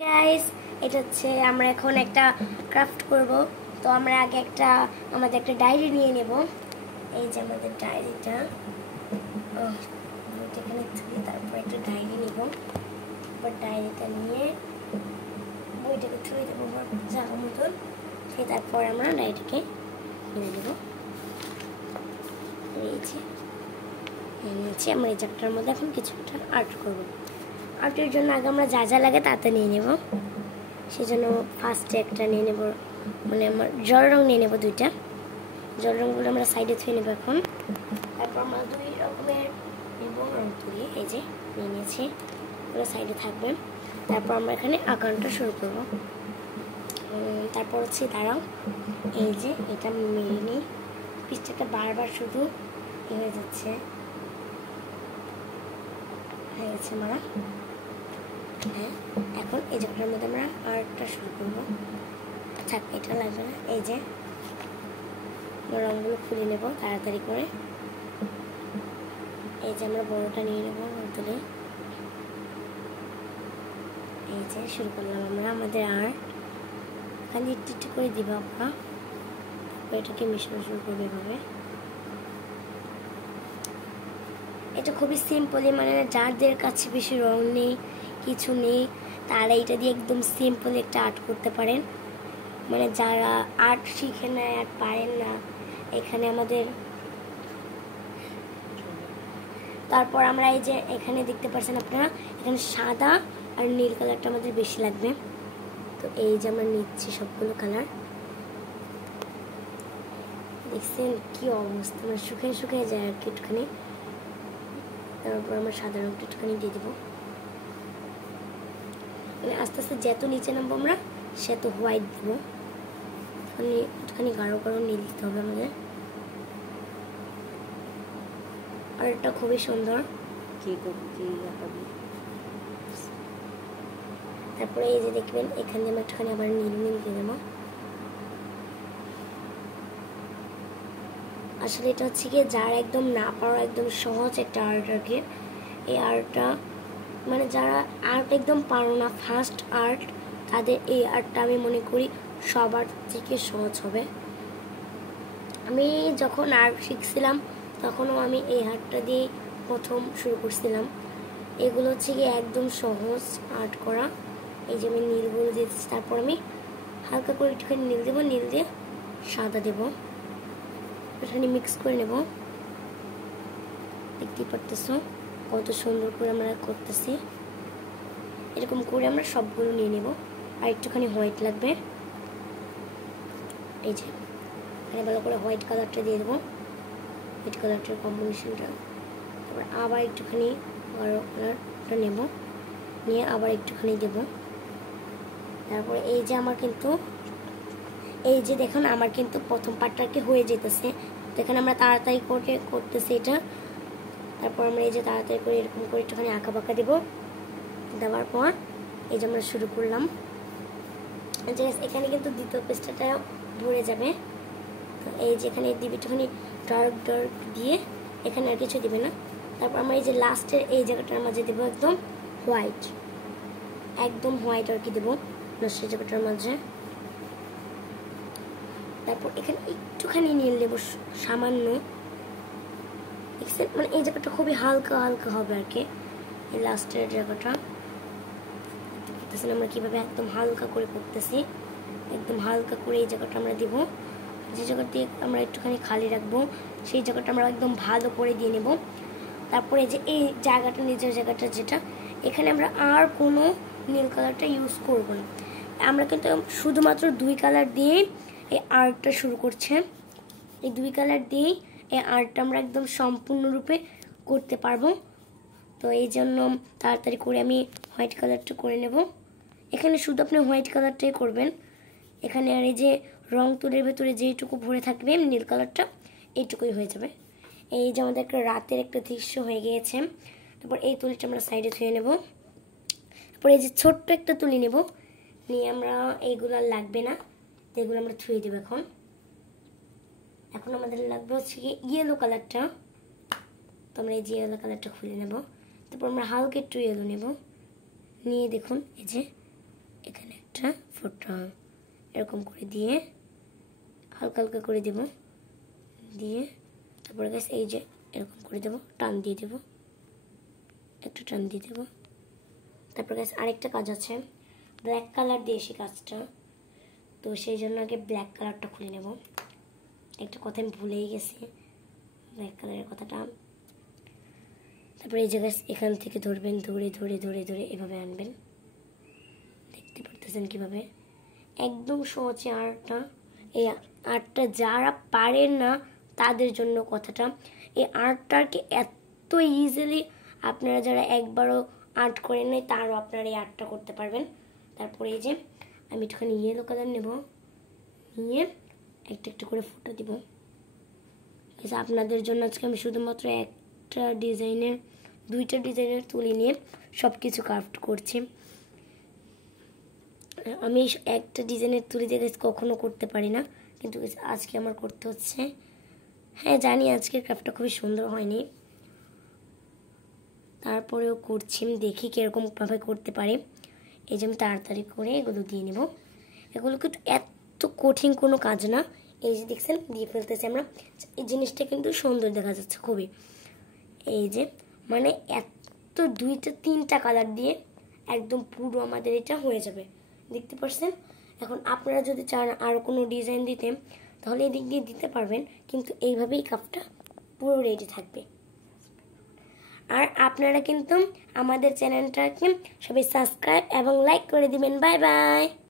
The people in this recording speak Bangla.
গাইস, এটা হচ্ছে আমরা এখন একটা ক্রাফট করব। তো আমরা আগে আমাদের একটা ডায়েরি নিয়ে নেব। এই যে আমাদের ডায়েরিটা, এখানে তারপর একটা ডায়েরি নেব। তারপর ডায়েরিটা নিয়ে বইটাকে ছুঁয়ে দেবো জায়গা মতন। তারপর আমরা ডায়েরিটাকে কিনে দেবো। নিয়েছি আমরা এই চ্যাপ্টার মধ্যে এখন কিছু একটা আর্ট করব। আর্টের জন্য আগে আমরা যা যা লাগে তাতে নিয়ে নেব। সেজন্য ফার্স্টে একটা নিয়ে নেব, মানে আমার জল রং নিয়ে নেব দুইটা। জল রঙগুলো আমরা সাইডে থুয়ে নেব এখন। তারপর আমরা দুই রকমের নেব রং তুলি, এই যে নিয়ে নিয়েছি, ওগুলো সাইডে থাকবে। তারপর আমরা এখানে আঁকানোটা শুরু করব। তারপর হচ্ছে দাঁড়াও, এই যে এটা মেরে নিই। পিসটা বারবার শুধু হয়ে যাচ্ছে, হয়ে গেছে মারা। হ্যাঁ, এখন এই জায়গাটার মধ্যে আমরা আর্টটা শুরু করবো। আচ্ছা, এটা লাগবে না। এই যে রঙগুলো খুলে নেব তাড়াতাড়ি করে। এই যে আমরা বড়টা নিয়ে নেব তুলে। এই যে শুরু করলাম আমরা আমাদের আর্ট। এখানে একটু করে দিব আমরা, এটাকে মিশানো শুরু করবো এভাবে। এটা খুবই সিম্পলি, মানে যাদের কাছে বেশি রং নেই, কিছু নেই, তারা এটা দিয়ে একদম সিম্পল একটা আর্ট করতে পারেন। মানে যারা আর্ট শিখে নেয় আর পারেন না, এখানে আমাদের তারপর আমরা এই যে এখানে দেখতে পাচ্ছেন আপনারা, এখানে সাদা আর নীল কালারটা আমাদের বেশি লাগবে। তো এই যে আমরা নিচ্ছি সবগুলো কালার। দেখছেন কি অবস্থা, মানে শুকিয়ে যায় আর কি একটুখানি। তারপর আমরা সাদা রঙটা একটুখানি দিয়ে দেবো। মানে আস্তে আস্তে যত নিচে নামবো আমরা সে তো হোয়াইট দেবো। একটুখানি গাঢ় নীল দিতে হবে আমাদের। আর এটা খুবই সুন্দর। তারপরে এই যে দেখবেন এখানে আমরা একটুখানি আবার নীল দিয়ে দেবো। আসলে এটা হচ্ছে কি, যারা একদম না পারো, একদম সহজ একটা আর্ট আর কি। এই আর্টটা মানে যারা আর্ট একদম পারো না, ফার্স্ট আর্ট, তাদের এই আর্টটা আমি মনে করি সবার থেকে সহজ হবে। আমি যখন আর্ট শিখছিলাম তখনও আমি এই আর্টটা দিয়ে প্রথম শুরু করছিলাম। এগুলো হচ্ছে কি একদম সহজ আর্ট করা। এই যে আমি নীলগুলো দিয়েছি, তারপর আমি হালকা করে একটুখানি নীল দেবো, নীল দিয়ে সাদা দেবো, এখানে মিক্স করে নেব। দেখতেই পারতেছো কত সুন্দর করে আমরা করতেছি। এরকম করে আমরা সবগুলো নিয়ে নেব। আর একটুখানি হোয়াইট লাগবে, এই যে এখানে ভালো করে হোয়াইট কালারটা দিয়ে দেবো, হোয়াইট কালারটার কম্বিনেশনটা। তারপর আবার একটুখানি গাঢ় কালারটা নেব, নিয়ে আবার একটুখানি দেব। তারপরে এই যে আমার কিন্তু এই যে দেখুন আমার কিন্তু প্রথম পার্টটা কি হয়ে যেতেছে। তো এখানে আমরা তাড়াতাড়ি করে করতেছি এটা। তারপর আমরা এই যে তাড়াতাড়ি করে এরকম করে একটুখানি আঁকা বাঁকা দেবো। দেওয়ার পর এই যে আমরা শুরু করলাম। এখানে কিন্তু দ্বিতীয় পেজটাও ভরে যাবে। তো এই যে এখানে দিবি একটুখানি ডার্ক দিয়ে, এখানে আর কিছু দিবে না। তারপর আমরা এই যে লাস্টের এই জায়গাটার মাঝে দেবো একদম হোয়াইট, আর কি দেবো লাস্টের জায়গাটার মাঝে। তারপর এখানে একটুখানি নীল দেবো সামান্য, মানে এই জায়গাটা খুবই হালকা হবে আর কি। এই লাস্টের জায়গাটা আমরা কিভাবে একদম হালকা করে করতেছি, একদম হালকা করে এই জায়গাটা আমরা দিব। যে জায়গা দিয়ে আমরা একটুখানি খালি রাখবো সেই জায়গাটা আমরা একদম ভালো করে দিয়ে নেব। তারপরে যে এই জায়গাটা, নিজের জায়গাটা যেটা, এখানে আমরা আর কোনো নীল কালারটা ইউজ করব না। আমরা কিন্তু শুধুমাত্র দুই কালার দিয়ে এই আর্টটা শুরু করছে। এই দুই কালার দিয়েই এই আর্টটা আমরা একদম সম্পূর্ণরূপে করতে পারবো। তো এই জন্য তাড়াতাড়ি করে আমি হোয়াইট কালারটা করে নেব। এখানে শুধু আপনি হোয়াইট কালারটাই করবেন। এখানে আর এই যে রং তুলির ভেতরে যেইটুকু ভরে থাকবে নীল কালারটা, এইটুকুই হয়ে যাবে। এই যে আমাদের একটা রাতের একটা দৃশ্য হয়ে গিয়েছে। তারপর এই তুলিটা আমরা সাইডে ধুয়ে নেব। তারপর এই যে ছোট্ট একটা তুলি নেব, নিয়ে আমরা এইগুলো আর লাগবে না, এগুলো আমরা ধুয়ে দেবো। এখন আমাদের লাগবে হচ্ছে কি ইয়েলো কালারটা। তো আমরা এই যে ইয়েলো কালারটা খুলে নেব। তারপর আমরা হালকা একটু ইয়েলো নেব, নিয়ে দেখুন এই যে এরকম করে দিয়ে হালকা হালকা করে দেব, দিয়ে তারপরে গাইস এই যে এরকম করে দেব, টান দিয়ে দেব, একটু টান দিয়ে দেব। তারপর গাইস আরেকটা কাজ আছে, ব্ল্যাক কালার দিয়ে সেই কাজটা, তো সেই জন্য আগে ব্ল্যাক কালারটা খুলে নেব। একটা কথা আমি ভুলেই গেছি, ব্ল্যাক কালারের কথাটা। তারপরে এই জায়গায় এখান থেকে ধরবেন, ধরে ধরে ধরে ধরে এভাবে আনবেন। দেখতে পারতেছেন কিভাবে, একদম সহজে আর্টটা। এই আর্টটা যারা পারেন না তাদের জন্য কথাটা। এই আর্টটাকে এত ইজিলি আপনারা যারা একবারও আর্ট করেন নাই তারও আপনারা এই আর্টটা করতে পারবেন। তারপরে এই যে আমি একটুখানি ইয়েলো কালার নেব, নিয়ে একটা একটা করে ফোঁটা দিব। আপনাদের জন্য আজকে আমি শুধুমাত্র একটা ডিজাইনের, দুইটা ডিজাইনের তুলি নিয়ে সব কিছু ক্রাফট করছি। আমি একটা ডিজাইনের তুলি দিয়ে কখনো করতে পারি না, কিন্তু আজকে আমার করতে হচ্ছে। হ্যাঁ জানি আজকের ক্রাফটটা খুবই সুন্দর হয়নি, তারপরেও করছি, দেখি কীরকমভাবে করতে পারি। এই যে আমি তাড়াতাড়ি করে এগুলো দিয়ে নেব। এগুলো কিন্তু এত কঠিন কোনো কাজ না, এই যে দেখছেন দিয়ে ফেলতেছি আমরা। এই জিনিসটা কিন্তু সুন্দর দেখা যাচ্ছে খুবই। এই যে মানে এত দুইটা তিনটা কালার দিয়ে একদম পুরো আমাদের এটা হয়ে যাবে, দেখতে পাচ্ছেন। এখন আপনারা যদি চান আরও কোনো ডিজাইন দিতে তাহলে এদিক দিয়ে দিতে পারবেন, কিন্তু এইভাবেই কাপটা পুরো রেডি থাকবে। আর আপনারা কিন্তু আমাদের চ্যানেলটাকে সবাই সাবস্ক্রাইব এবং লাইক করে দিবেন। Bye bye.